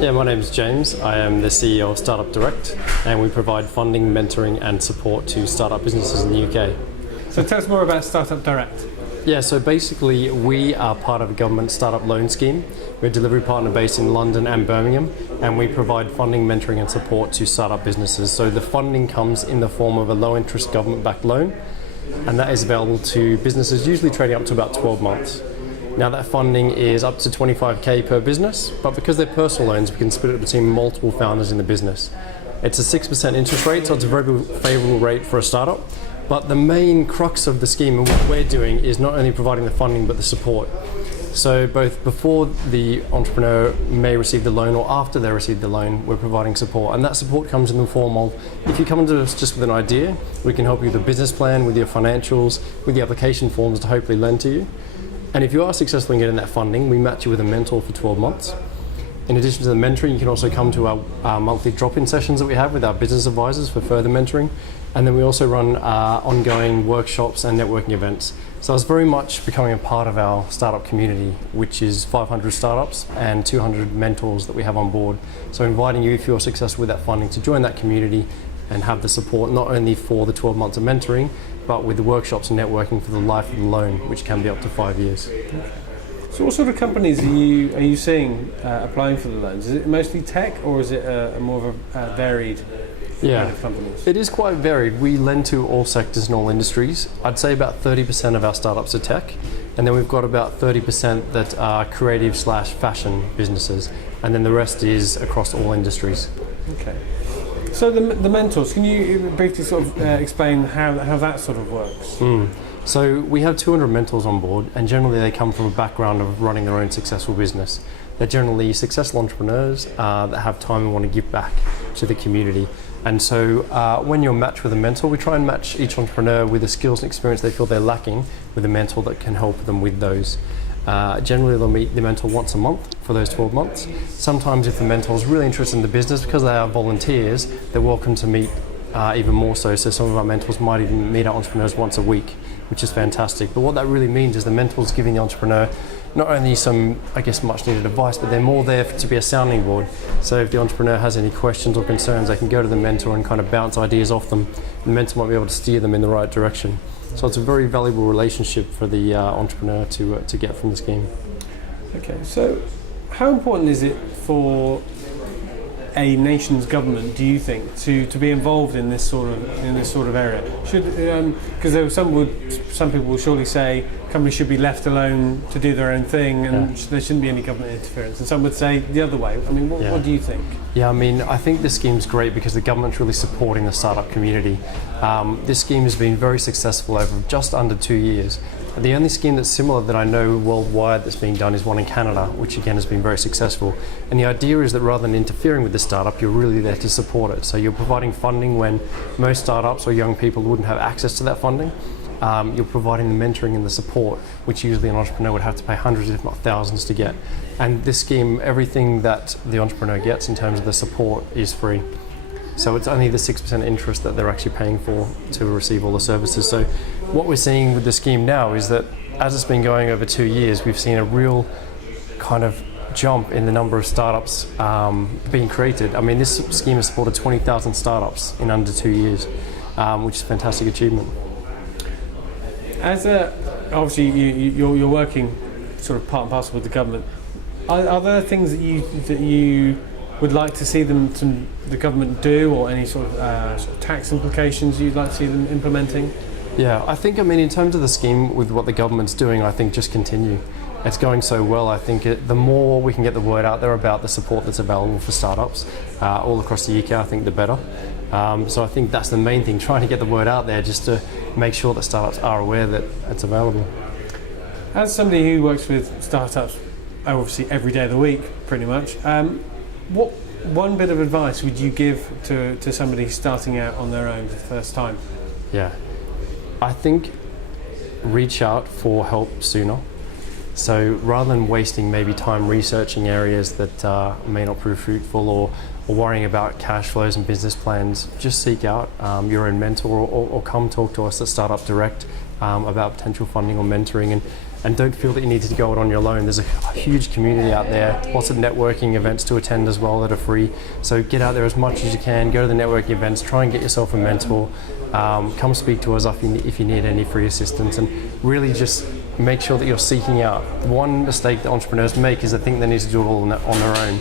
Yeah, my name is James. I am the CEO of Startup Direct, and we provide funding, mentoring, and support to startup businesses in the UK. So tell us more about Startup Direct. Yeah, so basically we are part of a government startup loan scheme. We're a delivery partner based in London and Birmingham, and we provide funding, mentoring, and support to startup businesses. So the funding comes in the form of a low-interest government-backed loan, and that is available to businesses usually trading up to about 12 months. Now that funding is up to 25k per business, but because they're personal loans, we can split it between multiple founders in the business. It's a 6% interest rate, so it's a very favourable rate for a startup. But the main crux of the scheme and what we're doing is not only providing the funding, but the support. So both before the entrepreneur may receive the loan or after they receive the loan, we're providing support. And that support comes in the form of, if you come to us just with an idea, we can help you with a business plan, with your financials, with the application forms to hopefully lend to you. And if you are successful in getting that funding, we match you with a mentor for 12 months. In addition to the mentoring, you can also come to our monthly drop-in sessions that we have with our business advisors for further mentoring. And then we also run ongoing workshops and networking events. So it's very much becoming a part of our startup community, which is 500 startups and 200 mentors that we have on board. So inviting you, if you're successful with that funding, to join that community and have the support not only for the 12 months of mentoring, but with the workshops and networking for the life of the loan, which can be up to 5 years. So what sort of companies are you seeing applying for the loans? Is it mostly tech, or is it a more of a varied kind of companies? It is quite varied. We lend to all sectors and all industries. I'd say about 30% of our startups are tech, and then we've got about 30% that are creative/fashion businesses, and then the rest is across all industries. Okay. So the mentors, can you briefly sort of explain how that sort of works? So we have 200 mentors on board, and generally they come from a background of running their own successful business. They're generally successful entrepreneurs that have time and want to give back to the community. And so when you're matched with a mentor, we try and match each entrepreneur with the skills and experience they feel they're lacking with a mentor that can help them with those. Generally they'll meet the mentor once a month for those 12 months. Sometimes if the mentor is really interested in the business, because they are volunteers, they're welcome to meet even more so. So some of our mentors might even meet our entrepreneurs once a week, which is fantastic. But what that really means is the mentor's giving the entrepreneur not only some, I guess, much needed advice, but they're more there to be a sounding board. So if the entrepreneur has any questions or concerns, they can go to the mentor and kind of bounce ideas off them. The mentor might be able to steer them in the right direction. So it's a very valuable relationship for the entrepreneur to get from the scheme. Okay, so how important is it for a nation's government, do you think, to be involved in this sort of area? Should because some people will surely say companies should be left alone to do their own thing, and there shouldn't be any government interference. And some would say the other way. I mean, what do you think? Yeah, I mean, I think this scheme's great because the government's really supporting the startup community. This scheme has been very successful over just under 2 years. The only scheme that's similar that I know worldwide that's being done is one in Canada, which again has been very successful. And the idea is that rather than interfering with the startup, you're really there to support it. So you're providing funding when most startups or young people wouldn't have access to that funding. You're providing the mentoring and the support, which usually an entrepreneur would have to pay hundreds, if not thousands, to get. And this scheme, everything that the entrepreneur gets in terms of the support is free. So it's only the 6% interest that they're actually paying for to receive all the services. So what we're seeing with the scheme now is that as it's been going over 2 years, we've seen a real kind of jump in the number of startups being created. I mean, this scheme has supported 20,000 startups in under 2 years, which is a fantastic achievement. Obviously you're working sort of part and parcel with the government. Are there things that you would like to see the government do, or any sort of tax implications you'd like to see them implementing? Yeah, I think, I mean, in terms of the scheme with what the government's doing, I think just continue. It's going so well. I think the more we can get the word out there about the support that's available for startups all across the UK, I think the better. So I think that's the main thing, trying to get the word out there just to make sure that startups are aware that it's available. As somebody who works with startups obviously every day of the week, pretty much, what one bit of advice would you give to somebody starting out on their own for the first time? Yeah, I think reach out for help sooner. So rather than wasting maybe time researching areas that may not prove fruitful, or worrying about cash flows and business plans, just seek out your own mentor, or come talk to us at Startup Direct about potential funding or mentoring. and don't feel that you need to go it on your own. There's a huge community out there, lots of networking events to attend as well that are free. So get out there as much as you can, go to the networking events, try and get yourself a mentor, come speak to us if you need any free assistance, and really just make sure that you're seeking out. One mistake that entrepreneurs make is they think they need to do it all on their own.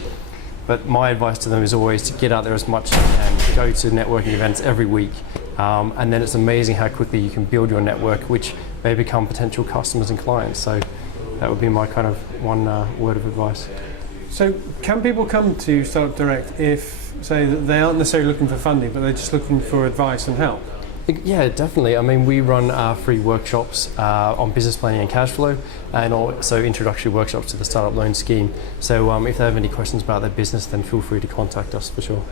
But my advice to them is always to get out there as much as you can, go to networking events every week, and then it's amazing how quickly you can build your network, which may become potential customers and clients. So that would be my kind of one word of advice. So can people come to Startup Direct if, say, that they aren't necessarily looking for funding, but they're just looking for advice and help? Yeah, definitely. I mean, we run free workshops on business planning and cash flow, and also introductory workshops to the startup loan scheme. So if they have any questions about their business, then feel free to contact us for sure.